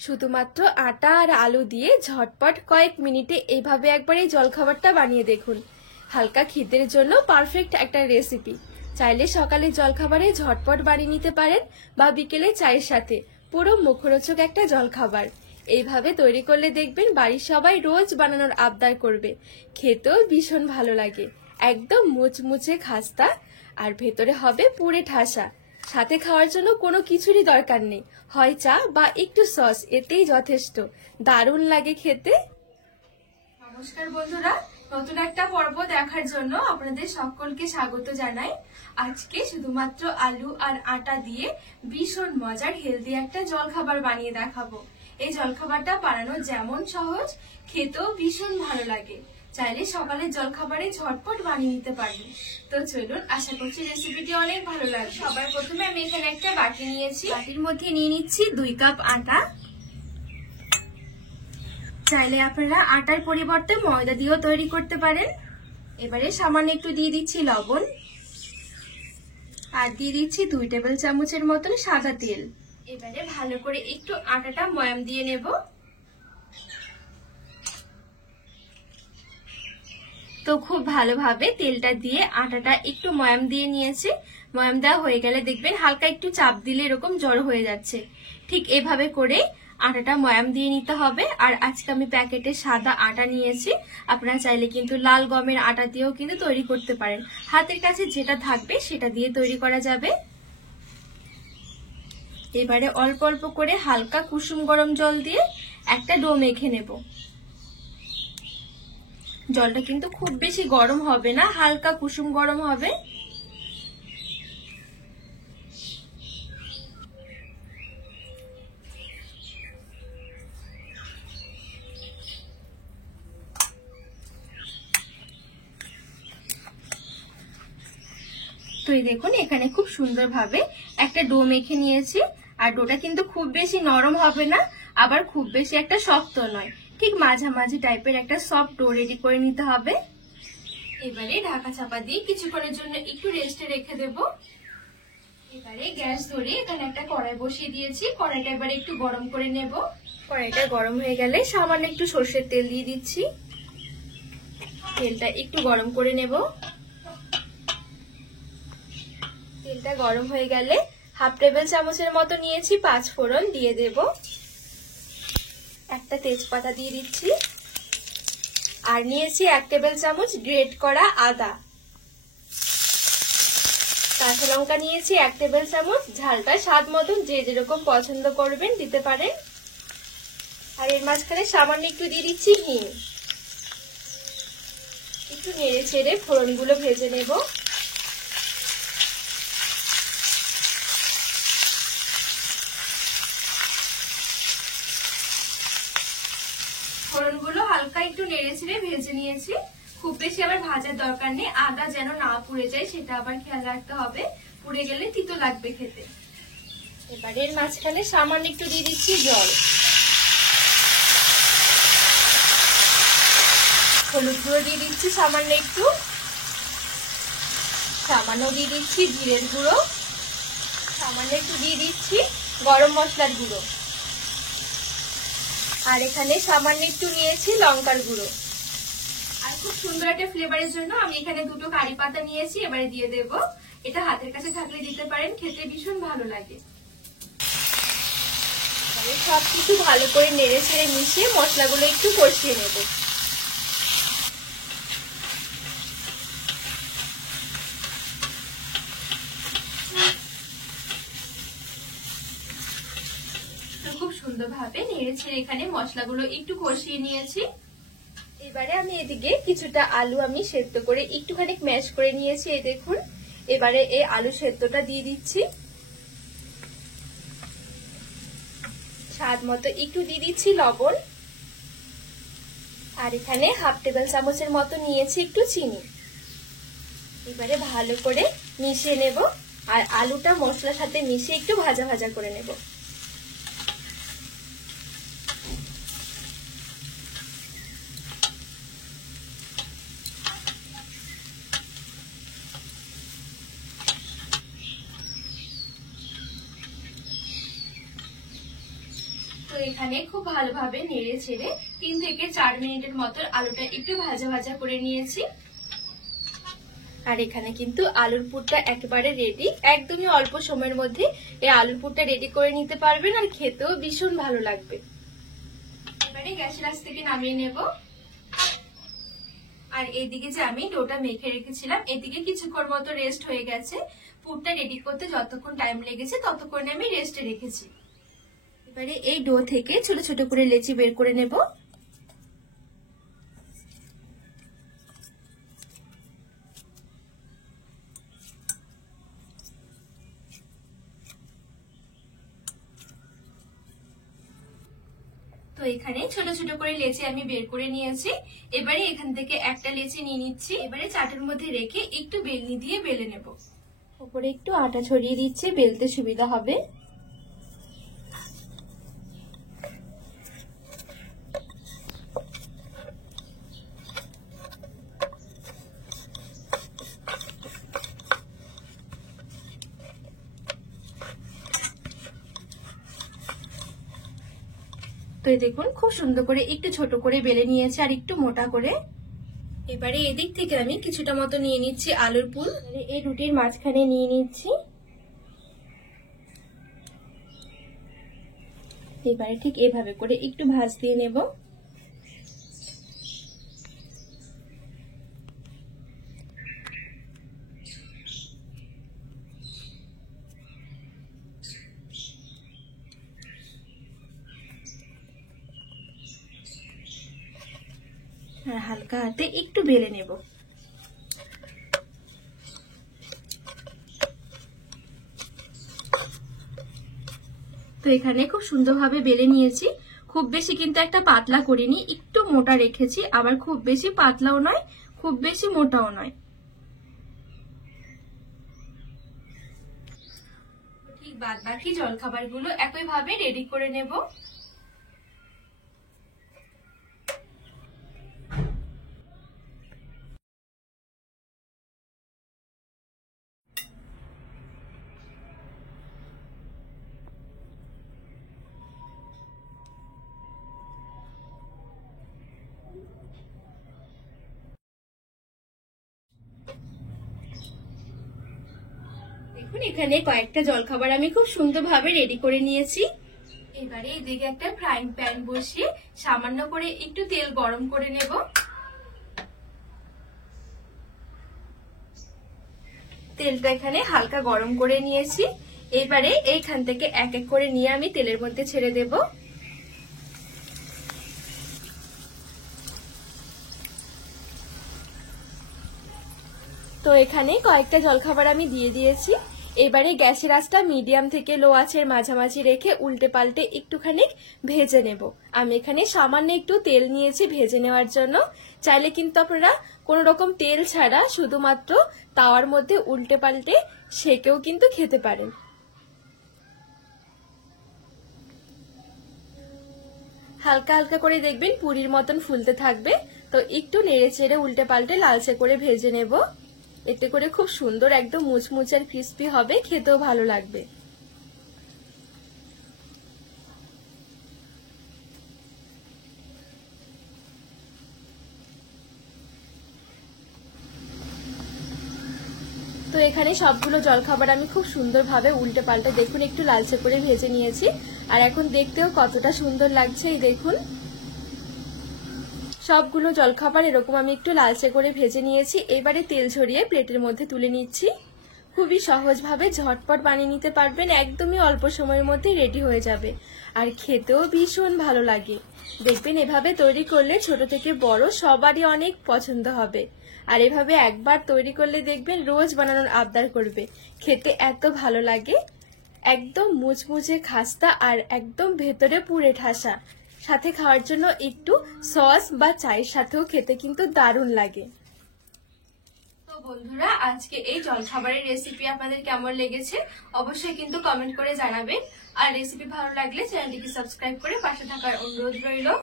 শুধুমাত্র আটা আর আলু দিয়ে ঝটপট কয়েক মিনিটে এইভাবে একবার এই জলখাবারটা বানিয়ে দেখুন। হালকা খিদের জন্য পারফেক্ট একটা রেসিপি। চাইলে সকালে জলখাবারে ঝটপট বানিয়ে নিতে পারেন বা বিকেলে চায়ের সাথে পুরো মুখরোচক একটা জলখাবার। এইভাবে তৈরি করলে দেখবেন বাড়ির সবাই রোজ বানানোর আবদার করবে। খেতেও ভীষণ ভালো লাগে, একদম মুচমুচে খাস্তা আর ভেতরে হবে পুরে ঠাসা। সাথে খাওয়ার জন্য কোনো কিছুরই দরকার নেই, হয় চা বা একটু সস, এতেই যথেষ্ট। দারুণ লাগে খেতে। নমস্কার বন্ধুরা, নতুন একটা পর্ব দেখার জন্য আপনাদের সকলকে স্বাগত জানাই। আজকে শুধুমাত্র আলু আর আটা দিয়ে ভীষণ মজার হেলদি একটা জলখাবার বানিয়ে দেখাবো। এই জলখাবারটা বানানো যেমন সহজ, খেতেও ভীষণ ভালো লাগে। চাইলে সকালের জলখাবারে ঝটপট বানিয়ে নিতে পারেন। তো চলুন, আশা করছি রেসিপিটি অনেক ভালো লাগবে। সবার প্রথমে আমি এখানে একটা বাটি নিয়েছি, বাটির মধ্যে নিয়ে নিচ্ছি 2 কাপ আটা। চাইলে আপনারা আটার পরিবর্তে ময়দা দিয়েও তৈরি করতে পারেন। এবারে সামান্য একটু দিয়ে দিচ্ছি লবণ আর দিয়ে দিচ্ছি 2 টেবিল চামচের মতন সাদা তেল। এবারে ভালো করে একটু আটাটা ময়াম দিয়ে নেব। তো খুব ভালোভাবে তেলটা দিয়ে আটাটা একটু ময়াম দিয়ে নিয়েছি। ময়াম দেওয়া হয়ে গেলে দেখবেন হালকা একটু চাপ দিলে এরকম জড়ো হয়ে যাচ্ছে। ঠিক এভাবে করে আটাটা ময়াম দিয়ে নিতে হবে। আর আজকে আমি প্যাকেটে সাদা আটা নিয়েছি, আপনারা চাইলে কিন্তু লাল গমের আটা দিয়েও কিন্তু তৈরি করতে পারেন। হাতের কাছে যেটা থাকবে সেটা দিয়ে তৈরি করা যাবে। এবারে অল্প অল্প করে হালকা কুসুম গরম জল দিয়ে একটা ডো মেখে নেব। জলটা কিন্তু খুব বেশি গরম হবে না, হালকা কুসুম গরম হবে। তো এই দেখুন, এখানে খুব সুন্দরভাবে একটা ডো মেখে নিয়েছি। আর ডোটা কিন্তু খুব বেশি নরম হবে না, আবার খুব বেশি একটা শক্ত নয়, ঠিক মাঝামাঝি টাইপের একটা সফট ডো রেডি করে নিতে হবে। এবারে ঢাকা চাপা দিয়ে কিছুক্ষণের জন্য একটু রেস্টে রেখে দেব। এবারে গ্যাস ধরে এখানে একটা কড়াই বসিয়ে দিয়েছি। কড়াইটা এবারে একটু গরম করে নেব। কড়াইটা গরম হয়ে গেলে সামান্য একটু সরষের তেল দিয়ে দিচ্ছি। তেলটা একটু গরম করে নেব। তেলটা গরম হয়ে গেলে 1/2 টেবিল চামচের মতো নিয়েছি 5 ফোড়ন দিয়ে দেব। একটা তেজপাতা দিয়ে দিচ্ছি আর নিয়েছি 1 টেবিল চামচ গ্রেট করা আদা। কাঁচা লঙ্কা নিয়েছি 1 টেবিল চামচ, ঝালটা স্বাদ মতন যে যেরকম পছন্দ করবেন দিতে পারেন। আর এর মাঝখানে সামান্য একটু দিয়ে দিচ্ছি হিং। একটু নেড়ে ছেড়ে ফোড়নগুলো ভেজে নেব। ফোড়নগুলো হালকা একটু নেড়ে ছেড়ে ভেজে নিয়েছি। খুব বেশি আবার ভাজার দরকার নেই, আদা যেন না পুড়ে যায় সেটা আবার খেয়াল রাখতে হবে, পুড়ে গেলে তিতো লাগবে খেতে। এবারে এর মাঝখানে সামান্য একটু দিয়ে দিচ্ছি জল। হলুদ গুঁড়ো দিয়ে দিচ্ছি সামান্য একটু, সামান্য দিয়ে দিচ্ছি জিরের গুঁড়ো, সামান্য একটু দিয়ে দিচ্ছি গরম মশলার গুঁড়ো, আর এখানে সামান্য একটু নিয়েছি লঙ্কার গুঁড়ো। আর খুব সুন্দর একটা ফ্লেভারের জন্য আমি এখানে 2টো কারি পাতা নিয়েছি, এবারে দিয়ে দেব। এটা হাতের কাছে থাকলে দিতে পারেন, খেতে ভীষণ ভালো লাগে। সবকিছু ভালো করে নেড়ে ছেড়ে মিশিয়ে মশলাগুলো একটু কষিয়ে নেব। খুব সুন্দরভাবে নেড়ে ছেড়ে এখানে মশলাগুলো একটু কষিয়ে নিয়েছি। এবারে আমি এদিকে কিছুটা আলু আমি সেদ্ধ করে একটুখানি ম্যাশ করে নিয়েছি, এই দেখুন। এবারে এই আলু সেদ্ধটা দিয়ে দিচ্ছি। স্বাদ মতো একটু দিয়ে দিচ্ছি লবণ। আর এখানে 1/2 টেবিল চামচের মতো নিয়েছি একটু চিনি। এবারে ভালো করে মিশিয়ে নেব আর আলুটা মশলার সাথে মিশিয়ে একটু ভাজা ভাজা করে নেব। তো এখানে খুব ভালোভাবে নেড়ে ছেড়ে 3 থেকে 4 মিনিটের মতো আলুটা একটু ভাজা ভাজা করে নিয়েছি। আর এখানে কিন্তু আলুর পুরটা একেবারে রেডি। একদমই অল্প সময়ের মধ্যে এই আলুর পুরটা রেডি করে নিতে পারবেন, আর খেতেও ভীষণ ভালো লাগবে। এবারে গ্যাসের আঁচ থেকে নামিয়ে নেব। আর এইদিকে যে আমি ডোটা মেখে রেখেছিলাম, এদিকে কিছুক্ষণ মতো রেস্ট হয়ে গেছে। পুরটা রেডি করতে যতক্ষণ টাইম লেগেছে ততক্ষণ আমি রেস্টে রেখেছি। এবারে এই ডো থেকে ছোট ছোট করে লেচি বের করে নেব। তো এখানে ছোট ছোট করে লেচি আমি বের করে নিয়েছি। এবারে এখান থেকে একটা লেচি নিয়ে নিচ্ছি। এবারে চাটুর মধ্যে রেখে একটু বেলনি দিয়ে বেলে নেব। উপরে একটু আটা ছড়িয়ে দিচ্ছি, বেলতে সুবিধা হবে। তো দেখুন খুব সুন্দর করে একটু ছোট করে বেলে নিয়েছে আর একটু মোটা করে। এবারে এদিক থেকে আমি কিছুটা মতো নিয়ে নিচ্ছি আলুর পুর, এই রুটির মাঝখানে নিয়ে নিচ্ছি। এবারে ঠিক এভাবে করে একটু ভাঁজ দিয়ে নেব। আর হালকা হাতে একটু বেলে নেব। তো এখানে খুব সুন্দরভাবে বেলে নিয়েছি। খুব বেশি কিন্তু একটা পাতলা করিনি, একটু মোটা রেখেছি, আবার খুব বেশি পাতলাও নয়, খুব বেশি মোটাও নয়। ঠিক বাদ বাকি জলখাবারগুলো একইভাবে রেডি করে নেব। দেখুন এখানে কয়েকটা জলখাবার আমি খুব সুন্দরভাবে রেডি করে নিয়েছি। এবারে এদিকে একটা ফ্রাইং প্যান বসিয়ে সামান্য করে একটু তেল গরম করে নেব। তেলটা এখানে হালকা গরম করে নিয়েছি। এবারে এইখান থেকে এক এক করে নিয়ে আমি তেলের মধ্যে ছেড়ে দেব। তো এখানে কয়েকটা জলখাবার আমি দিয়ে দিয়েছি। এবারে গ্যাসের আঁচটা মিডিয়াম থেকে লো আঁচের মাঝামাঝি রেখে উল্টে পাল্টে একটুখানি ভেজে নেব। আমি এখানে সামান্য একটু তেল নিয়েছি ভেজে নেওয়ার জন্য। চাইলে কিন্তু আপনারা কোনো রকম তেল ছাড়া শুধুমাত্র তাওয়ার মধ্যে উল্টে পাল্টে সেকেও কিন্তু খেতে পারেন। হালকা হালকা করে দেখবেন পুরির মতন ফুলতে থাকবে। তো একটু নেড়ে চেড়ে উল্টে পাল্টে লালচে করে ভেজে নেব। এতে করে খুব সুন্দর একদম মুচমুচে আর ক্রিস্পি হবে, খেতেও ভালো লাগবে। তো এখানে সবগুলো জলখাবার আমি খুব সুন্দরভাবে উল্টে পাল্টে দেখুন একটু লালচে করে ভেজে নিয়েছি। আর এখন দেখতেও কতটা সুন্দর লাগছে, এই দেখুন সবগুলো জলখাবার এরকম আমি একটু লালচে করে ভেজে নিয়েছি। এবারে তেল ঝরিয়ে প্লেটের মধ্যে তুলে নিচ্ছি। খুবই সহজভাবে ঝটপট বানিয়ে নিতে পারবেন, একদমই অল্প সময়ের মধ্যে রেডি হয়ে যাবে আর খেতেও ভীষণ ভালো লাগে। দেখবেন এভাবে তৈরি করলে ছোট থেকে বড় সবারই অনেক পছন্দ হবে। আর এভাবে একবার তৈরি করলে দেখবেন রোজ বানানোর আবদার করবে। খেতে এত ভালো লাগে, একদম মুচমুচে খাস্তা আর একদম ভেতরে পুরে ঠাসা। সাথে খাওয়ার জন্য একটু সস বা চায়ের সাথেও খেতে কিন্তু দারুণ লাগে। তো বন্ধুরা আজকে এই জলখাবারের রেসিপি আপনাদের কেমন লেগেছে অবশ্যই কিন্তু কমেন্ট করে জানাবেন। আর রেসিপি ভালো লাগলে চ্যানেলটিকে সাবস্ক্রাইব করে পাশে থাকার অনুরোধ রইল।